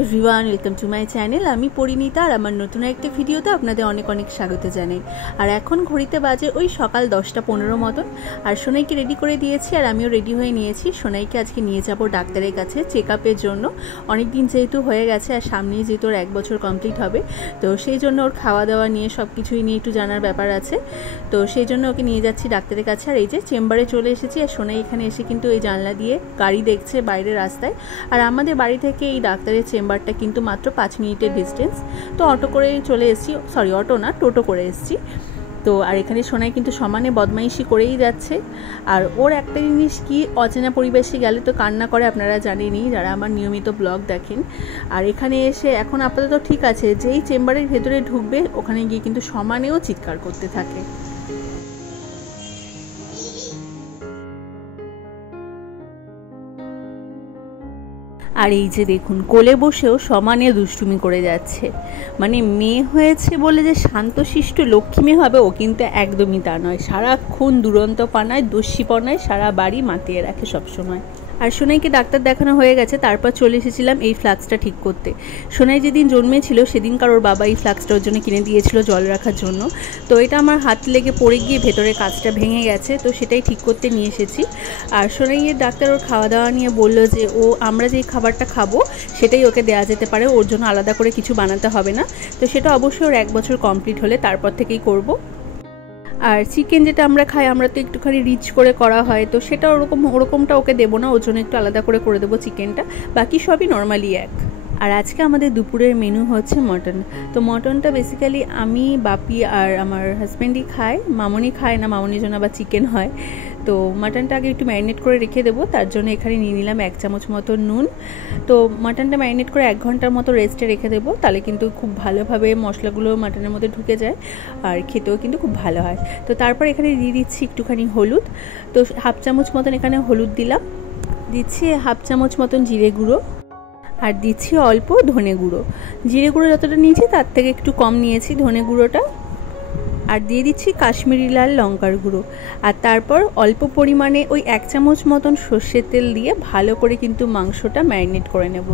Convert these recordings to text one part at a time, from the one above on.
Everyone, welcome to my channel. আমি পরিণীতা আর আমার নতুন একটা ভিডিওতে আপনাদের অনেক অনেক স্বাগত জানাই। আর এখন ঘড়িতে বাজে ওই সকাল 10টা 15 মতন। আর সোনাইকে রেডি করে দিয়েছি আর আমিও রেডি হয়ে নিয়েছি। সোনাইকে আজকে নিয়ে যাব ডাক্তারের কাছে চেক আপের জন্য। অনেক দিন যেহেতু হয়ে গেছে আর সামনেই যেহেতু ওর 1 বছর কমপ্লিট হবে, তো সেই জন্য ওর খাওয়া দাওয়া নিয়ে সব কিছুই নিয়ে একটু জানার ব্যাপার আছে। তো সেই জন্য ওকে নিয়ে যাচ্ছি ডাক্তারের কাছে। আর এই যে চেম্বারে চলে এসেছি। আর সোনাই এখানে এসে কিন্তু এই জানলা দিয়ে গাড়ি দেখছে বাইরের রাস্তায়। আর আমাদের বাড়ি থেকে এই ডাক্তারের চেম্বারটা কিন্তু মাত্র 5 মিনিটের ডিস্টেন্স। তো অটো করে চলে এসেছি, সরি অটো না, টোটো করে এসেছি। তো আর এখানে সোনাই কিন্তু সমানে বদমাইশি করেই যাচ্ছে। আর ওর একটা জিনিস কি, অচেনা পরিবেশে গেলে তো কান্না করে, আপনারা জানেনই যারা আমার নিয়মিত ব্লগ দেখেন। আর এখানে এসে এখন আপাতত ঠিক আছে, যেই চেম্বারের ভেতরে ঢুকবে ওখানে গিয়ে কিন্তু সমানেও চিৎকার করতে থাকে। আর এই যে দেখুন, কোলে বসেও সমানে দুষ্টুমি করে যাচ্ছে। মানে মেয়ে হয়েছে বলে যে শান্তশিষ্ট লক্ষ্মী মেয়ে হবে ও কিন্তু একদমই তা নয়। সারাক্ষণ দুরন্ত পানায় দস্যিপনায় সারা বাড়ি মাতিয়ে রাখে সবসময়। আর সোনাইকে ডাক্তার দেখানো হয়ে গেছে, তারপর চলে এসেছিলাম এই ফ্লাক্সটা ঠিক করতে। সোনাই যেদিন জন্মেছিল সেদিনকার ওর বাবা এই ফ্লাক্সটা ওর জন্য কিনে দিয়েছিল জল রাখার জন্য। তো এটা আমার হাত লেগে পড়ে গিয়ে ভেতরে কাঁচটা ভেঙে গেছে, তো সেটাই ঠিক করতে নিয়ে এসেছি। আর সোনাইয়ের ডাক্তার ওর খাওয়া দাওয়া নিয়ে বললো যে আমরা যেই খাবারটা খাবো সেটাই ওকে দেওয়া যেতে পারে, ওর জন্য আলাদা করে কিছু বানাতে হবে না। তো সেটা অবশ্যই ওর 1 বছর কমপ্লিট হলে তারপর থেকেই করব। আর চিকেন যেটা আমরা খাই, আমরা তো একটুখানি রিচ করে করা হয়, তো সেটা ওরকমটা ওকে দেবো না, ওর জন্য একটু আলাদা করে দেবো চিকেনটা। বাকি সবই নর্মালি এক। আর আজকে আমাদের দুপুরের মেনু হচ্ছে মটন। তো মটনটা বেসিক্যালি আমি, বাপি আর আমার হাজব্যান্ডই খায়, মামনি খায় না, মামনির জন্য আবার চিকেন হয়। তো মাটনটা আগে একটু ম্যারিনেট করে রেখে দেবো, তার জন্য এখানে নিয়ে নিলাম 1 চামচ মতো নুন। তো মাটনটা ম্যারিনেট করে 1 ঘন্টার মতো রেস্টে রেখে দেবো, তাহলে কিন্তু খুব ভালোভাবে মশলাগুলো মাটনের মধ্যে ঢুকে যায় আর খেতেও কিন্তু খুব ভালো হয়। তো তারপর এখানে দিয়ে দিচ্ছি একটুখানি হলুদ। তো 1/2 চামচ মতন এখানে হলুদ দিলাম, দিচ্ছি 1/2 চামচ মতন জিরে গুঁড়ো, আর দিচ্ছি অল্প ধনে গুঁড়ো। জিরে গুঁড়ো যতটা নিয়েছি তার থেকে একটু কম নিয়েছি ধনে গুঁড়োটা। আর দিয়ে দিচ্ছি কাশ্মীরি লাল লঙ্কার গুঁড়ো। আর তারপর অল্প পরিমাণে ওই 1 চামচ মতন সর্ষের তেল দিয়ে ভালো করে কিন্তু মাংসটা ম্যারিনেট করে নেব।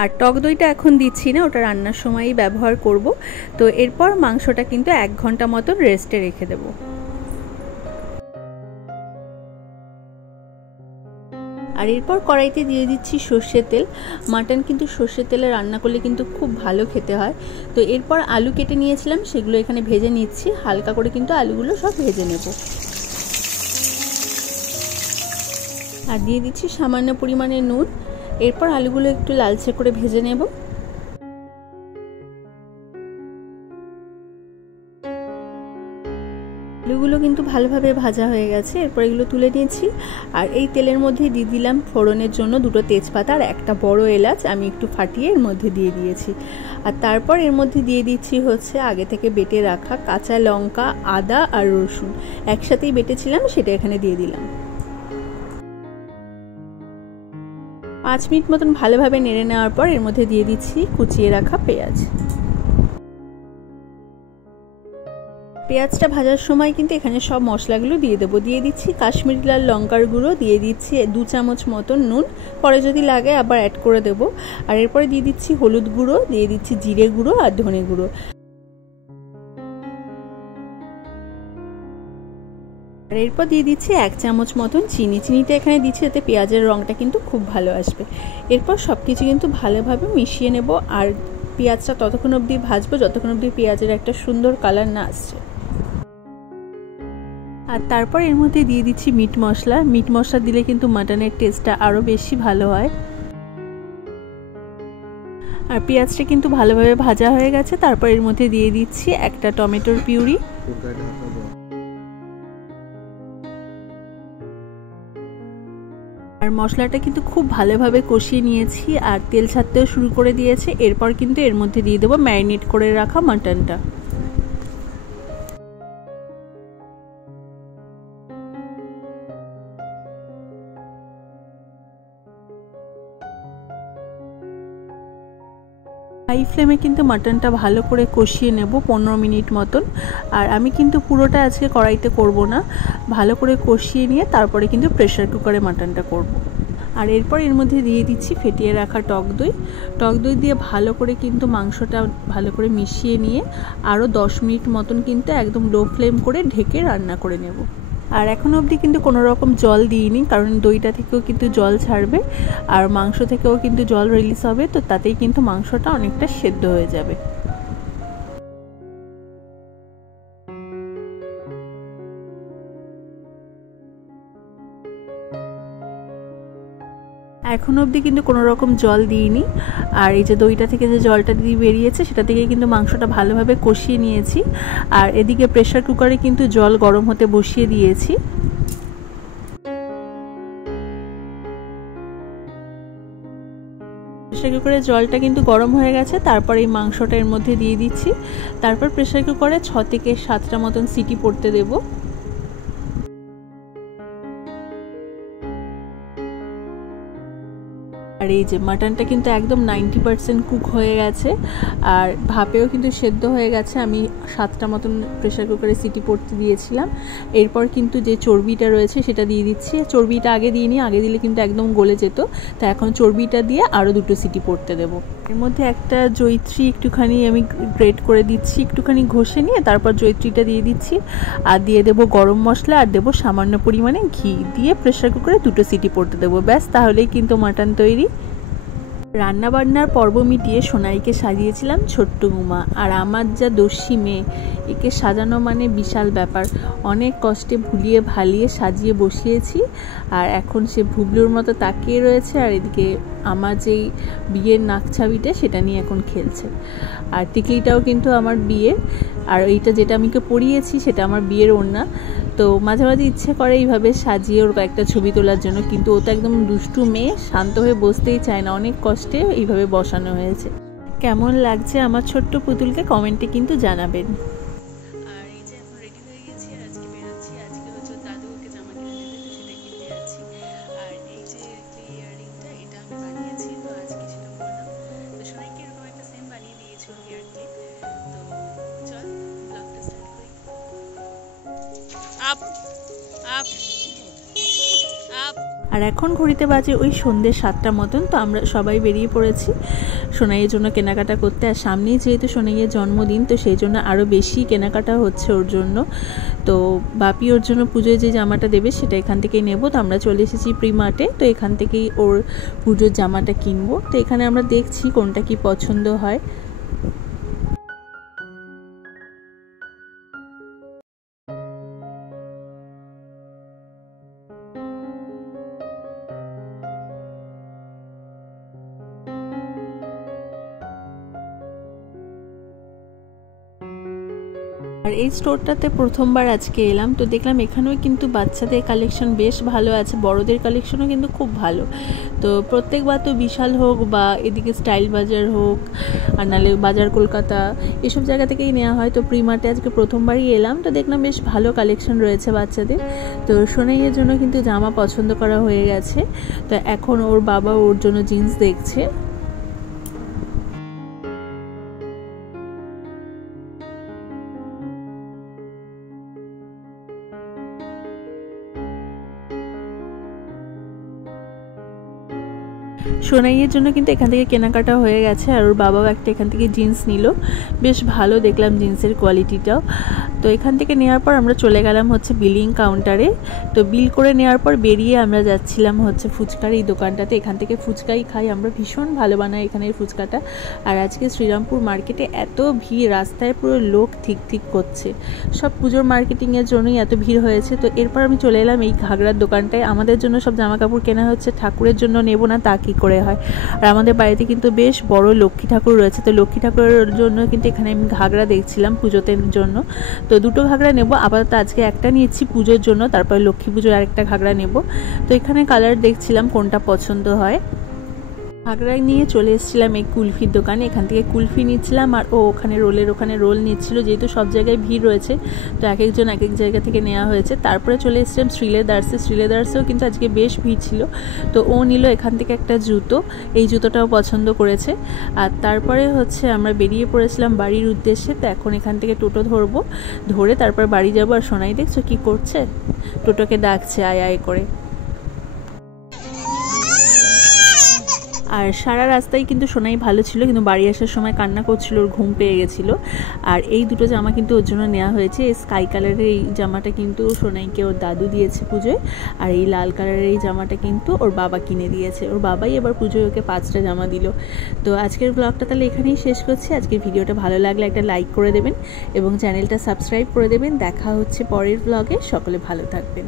আর টক দইটা এখন দিচ্ছি না, ওটা রান্নার সময়ই ব্যবহার করব। তো এরপর মাংসটা কিন্তু 1 ঘন্টা মতন রেস্টে রেখে দেবো। আর এরপর কড়াইতে দিয়ে দিচ্ছি সর্ষের তেল। মাটন কিন্তু সর্ষের তেলে রান্না করলে কিন্তু খুব ভালো খেতে হয়। তো এরপর আলু কেটে নিয়েছিলাম, সেগুলো এখানে ভেজে নিচ্ছি, হালকা করে কিন্তু আলুগুলো সব ভেজে নেব। আর দিয়ে দিচ্ছি সামান্য পরিমাণে নুন। এরপর আলুগুলো একটু লালচে করে ভেজে নেব। আলুগুলো কিন্তু ভালোভাবে ভাজা হয়ে গেছে, এরপর এগুলো তুলে নিয়েছি। আর এই তেলের মধ্যে দিয়ে দিলাম ফোড়নের জন্য 2টো তেজপাতা আর 1টা বড় এলাচ, আমি একটু ফাটিয়ে এর মধ্যে দিয়ে দিয়েছি। আর তারপর এর মধ্যে দিয়ে দিচ্ছি হচ্ছে আগে থেকে বেটে রাখা কাঁচা লঙ্কা, আদা আর রসুন একসাথেই বেটেছিলাম, সেটা এখানে দিয়ে দিলাম। 5 মিনিট মতন ভালোভাবে নেড়ে নেওয়ার পর এর মধ্যে দিয়ে দিচ্ছি কুচিয়ে রাখা পেঁয়াজ। পেঁয়াজটা ভাজার সময় কিন্তু এখানে সব মশলাগুলো দিয়ে দেবো। দিয়ে দিচ্ছি কাশ্মীরি লাল লঙ্কার গুঁড়ো, দিয়ে দিচ্ছি 2 চামচ মতন নুন, পরে যদি লাগে আবার অ্যাড করে দেবো। আর এরপরে দিয়ে দিচ্ছি হলুদ গুঁড়ো, দিয়ে দিচ্ছি জিরে গুঁড়ো আর ধনে গুঁড়ো। আর এরপর দিয়ে দিচ্ছি 1 চামচ মতন চিনি। চিনিটা এখানে দিচ্ছি যাতে পেঁয়াজের রঙটা কিন্তু খুব ভালো আসবে। এরপর সব কিছু কিন্তু ভালোভাবে মিশিয়ে নেব। আর পেঁয়াজটা ততক্ষণ অবধি ভাজবো যতক্ষণ অবধি পেঁয়াজের একটা সুন্দর কালার না আসছে। আর তারপর এর মধ্যে দিয়ে দিচ্ছি মিট মশলা। মিট মশলা দিলে কিন্তু মাটনের টেস্টটা আরও বেশি ভালো হয়। আর পেঁয়াজটা কিন্তু ভালোভাবে ভাজা হয়ে গেছে, তারপর এর মধ্যে দিয়ে দিচ্ছি 1টা টমেটোর পিউরি। আর মশলাটা কিন্তু খুব ভালোভাবে কষিয়ে নিয়েছি আর তেল ছাড়তেও শুরু করে দিয়েছে। এরপর কিন্তু এর মধ্যে দিয়ে দেবো ম্যারিনেট করে রাখা মাটনটা। হাই ফ্লেমে কিন্তু মাটনটা ভালো করে কষিয়ে নেব 15 মিনিট মতন। আর আমি কিন্তু পুরোটা আজকে কড়াইতে করব না, ভালো করে কষিয়ে নিয়ে তারপরে কিন্তু প্রেসার কুকারে মাটনটা করব। আর এরপর এর মধ্যে দিয়ে দিচ্ছি ফেটিয়ে রাখা টক দই। টক দই দিয়ে ভালো করে কিন্তু মাংসটা ভালো করে মিশিয়ে নিয়ে আরও 10 মিনিট মতন কিন্তু একদম লো ফ্লেম করে ঢেকে রান্না করে নেব। আর এখনও অবধি কিন্তু কোনো রকম জল দিইনি, কারণ দইটা থেকেও কিন্তু জল ছাড়বে আর মাংস থেকেও কিন্তু জল রিলিজ হবে, তো তাতেই কিন্তু মাংসটা অনেকটা সেদ্ধ হয়ে যাবে। এখন অবধি কিন্তু কোনো রকম জল দিইনি। আর এই যে দইটা থেকে যে জলটা দিয়ে বেরিয়েছে সেটা থেকে কিন্তু মাংসটা ভালোভাবে কষিয়ে নিয়েছি। আর এদিকে প্রেসার কুকারে কিন্তু জল গরম হতে বসিয়ে দিয়েছি। প্রেসার কুকারের জলটা কিন্তু গরম হয়ে গেছে, তারপর এই মাংসটা এর মধ্যে দিয়ে দিচ্ছি। তারপর প্রেসার কুকারে 6 থেকে 7টা মতন সিটি পড়তে দেবো। আর এই যে মাটনটা কিন্তু একদম 90% কুক হয়ে গেছে আর ভাপেও কিন্তু সেদ্ধ হয়ে গেছে। আমি 7টা মতন প্রেসার কুকারে সিটি পড়তে দিয়েছিলাম। এরপর কিন্তু যে চর্বিটা রয়েছে সেটা দিয়ে দিচ্ছি। চর্বিটা আগে দিইনি, আগে দিলে কিন্তু একদম গলে যেত, তো এখন চর্বিটা দিয়ে আরও 2টো সিটি পড়তে দেবো। এর মধ্যে একটা জয়িত্রী একটুখানি আমি গ্রেট করে দিচ্ছি, একটুখানি ঘষে নিয়ে তারপর জয়িত্রীটা দিয়ে দিচ্ছি। আর দিয়ে দেবো গরম মশলা আর দেবো সামান্য পরিমাণে ঘি, দিয়ে প্রেসার কুকারে 2টো সিটি পড়তে দেবো। ব্যাস, তাহলেই কিন্তু মাটন তৈরি। রান্নাবান্নার পর্ব মিটিয়ে সোনাইকে সাজিয়েছিলাম ছোট্ট গুমা। আর আমার যা দস্যি মেয়ে, একে সাজানো মানে বিশাল ব্যাপার। অনেক কষ্টে ভুলিয়ে ভালিয়ে সাজিয়ে বসিয়েছি আর এখন সে ভুবলুর মতো তাকিয়ে রয়েছে। আর এদিকে আমার যেই বিয়ের নাকছাবিটা সেটা নিয়ে এখন খেলছে। আর টিকলিটাও কিন্তু আমার বিয়ের, আর এইটা যেটা আমি পরিয়েছি সেটা আমার বিয়ের ওড়না। তো মাঝে মাঝে ইচ্ছে করে এইভাবে সাজিয়ে ওর কয়েকটা ছবি তোলার জন্য, কিন্তু ও তো একদম দুষ্টু মেয়ে, শান্ত হয়ে বসতেই চায় না। অনেক কষ্টে এইভাবে বসানো হয়েছে। কেমন লাগছে আমার ছোট্ট পুতুলকে কমেন্টে কিন্তু জানাবেন। আর এই যে এখন রেডি হয়ে গেছি আর আজকে বেরোচ্ছি। আজকে হচ্ছে দাদু ওকে জামা কিনে দেবে, তো সেটা কিনতে যাচ্ছি। আর এই যে ইয়াররিংটা এটা আমি বানিয়েছি, তো আজকে সেটা পরলাম। তো সবাইকে এরকম একটা সেম বানিয়ে দিয়েছিল হেয়ার ক্লিপ। তো চল ব্লগটা স্টার্ট করি। Up up up. আর এখন ঘড়িতে বাজে ওই সন্ধ্যে 7টা মতন। তো আমরা সবাই বেরিয়ে পড়েছি সোনাইয়ের জন্য কেনাকাটা করতে। আর সামনেই যেহেতু সোনাইয়ের জন্মদিন, তো সেই জন্য আরও বেশি কেনাকাটা হচ্ছে ওর জন্য। তো বাপি ওর জন্য পুজোয় যে জামাটা দেবে সেটা এখান থেকেই নেব। তো আমরা চলে এসেছি প্রিমার্টে, তো এখান থেকেই ওর পুজোর জামাটা কিনবো। তো এখানে আমরা দেখছি কোনটা কি পছন্দ হয়। আর এই স্টোরটাতে প্রথমবার আজকে এলাম, তো দেখলাম এখানেও কিন্তু বাচ্চাদের কালেকশন বেশ ভালো আছে, বড়দের কালেকশনও কিন্তু খুব ভালো। তো প্রত্যেকবার তো বিশাল হোক বা এদিকে স্টাইল বাজার হোক আর নাহলে বাজার কলকাতা এসব জায়গা থেকেই নেওয়া হয়। তো প্রিমার্টে আজকে প্রথমবারই এলাম, তো দেখলাম বেশ ভালো কালেকশন রয়েছে বাচ্চাদের। তো সোনাইয়ের জন্য কিন্তু জামা পছন্দ করা হয়ে গেছে। তো এখন ওর বাবা ওর জন্য জিন্স দেখছে। সোনাইয়ের জন্য কিন্তু এখান থেকে কেনাকাটা হয়ে গেছে আর ওর বাবাও একটা এখান থেকে জিন্স নিল, বেশ ভালো দেখলাম জিন্সের কোয়ালিটিটাও। তো এখান থেকে নেওয়ার পর আমরা চলে গেলাম হচ্ছে বিলিং কাউন্টারে। তো বিল করে নেওয়ার পর বেরিয়ে আমরা যাচ্ছিলাম হচ্ছে ফুচকার এই দোকানটাতে। এখান থেকে ফুচকাই খাই আমরা, ভীষণ ভালো বানাই এখানের ফুচকাটা। আর আজকে শ্রীরামপুর মার্কেটে এত ভিড়, রাস্তায় পুরো লোক ঠিক ঠিক করছে, সব পুজোর মার্কেটিংয়ের জন্যই এত ভিড় হয়েছে। তো এরপর আমি চলে এলাম এই ঘাগরার দোকানটায়। আমাদের জন্য সব জামা কাপড় কেনা হচ্ছে, ঠাকুরের জন্য নেব না তা কী করে হয়। আর আমাদের বাড়িতে কিন্তু বেশ বড় লক্ষ্মী ঠাকুর রয়েছে, তো লক্ষ্মী ঠাকুরের জন্য কিন্তু এখানে আমি ঘাগরা দেখছিলাম পুজোতে জন্য। তো 2টো ঘাগরা নেব, আপাতত আজকে একটা নিয়েছি পুজোর জন্য, তারপর লক্ষ্মী পুজোর আরেকটা ঘাগরা নেব। তো এখানে কালার দেখছিলাম কোনটা পছন্দ হয়। ঘাগরা নিয়ে চলে এসেছিলাম এই কুলফির দোকানে, এখান থেকে কুলফি নিচ্ছিলাম আর ও ওখানে রোল নিচ্ছিল। যেহেতু সব জায়গায় ভিড় রয়েছে তো এক একজন এক এক জায়গা থেকে নেওয়া হয়েছে। তারপরে চলে এসেছিলাম শ্রীলেদার্সেও কিন্তু আজকে বেশ ভিড় ছিল। তো ও নিল এখান থেকে একটা জুতো, এই জুতোটাও পছন্দ করেছে। আর তারপরে হচ্ছে আমরা বেরিয়ে পড়েছিলাম বাড়ির উদ্দেশ্যে। তো এখন এখান থেকে টোটো ধরে তারপর বাড়ি যাবো। আর সোনাই দেখছো কি করছে, টোটোকে ডাকছে আয় আয় করে। আর সারা রাস্তায় কিন্তু সোনাই ভালো ছিল, কিন্তু বাড়ি আসার সময় কান্না করছিল, ওর ঘুম পেয়ে গেছিলো। আর এই দুটো জামা কিন্তু ওর জন্য নেওয়া হয়েছে। এই স্কাই কালারের এই জামাটা কিন্তু সোনাইকে ওর দাদু দিয়েছে পুজোয়, আর এই লাল কালারের এই জামাটা কিন্তু ওর বাবা কিনে দিয়েছে। ওর বাবাই এবার পুজোয় ওকে 5টা জামা দিল। তো আজকের ব্লগটা তাহলে এখানেই শেষ করছি। আজকের ভিডিওটা ভালো লাগলে একটা লাইক করে দেবেন এবং চ্যানেলটা সাবস্ক্রাইব করে দেবেন। দেখা হচ্ছে পরের ব্লগে। সকলে ভালো থাকবেন।